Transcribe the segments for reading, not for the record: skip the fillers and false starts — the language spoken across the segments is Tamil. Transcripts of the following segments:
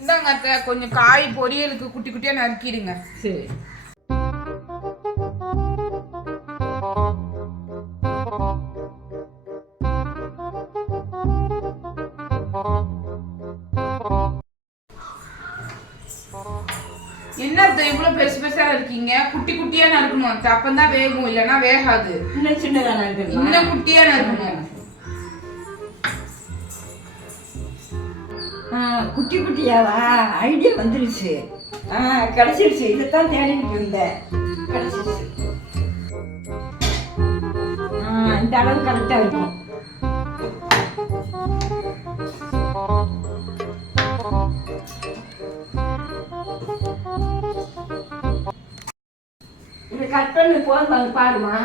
இந்தாங்க அத்தை, கொஞ்சம் காய் பொரியலுக்கு குட்டி குட்டியா நறுக்கிடுங்க. சரி. என்ன அத்தை இவ்வளவு பெருசு பெருசா இருக்கீங்க? குட்டி குட்டியா நறுக்கணும் அத்தை, அப்பதான் வேகும், இல்லைன்னா வேகாது. இன்னும் சின்னதா நறுக்கணும். இன்னும் குட்டியா நறுக்கணும். குட்டி குட்டியாவா? ஐடியா வந்துருச்சு. கிடைச்சிருச்சு. இதைத்தான் தேடிட்டு இருந்தேன். கிடைச்சிருச்சு. இந்த அளவு கரெக்டா இருக்கும். இதை கட் பண்ணி போதும் பாருமா.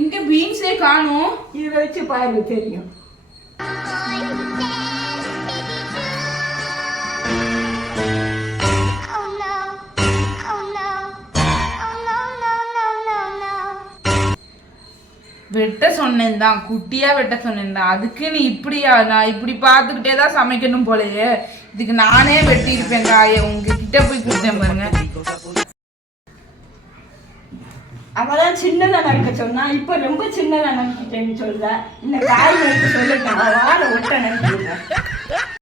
இங்க பீன்ஸே காணும். இதை வச்சு பாருங்க தெரியும். வெட்ட சொன்னேன் தான், குட்டியா வெட்ட சொன்னேன் தான். அதுக்கு நீ இப்படியா? நான் இப்படி பார்த்துக்கிட்டே தான் சமைக்கணும் போலயே. இதுக்கு நானே வெட்டி இருப்பேன் காய, உங்ககிட்ட போய் கொடுத்தேன் பாருங்க. அவதான் சின்னதா நறுக்க சொன்னா, இப்ப ரொம்ப சின்னதா நறுக்கிட்டேன்னு சொல்ற. இந்த காய் நறுக்க சொல்லிட்டேன், வாழை ஒட்ட நறுக்கிடுறேன்.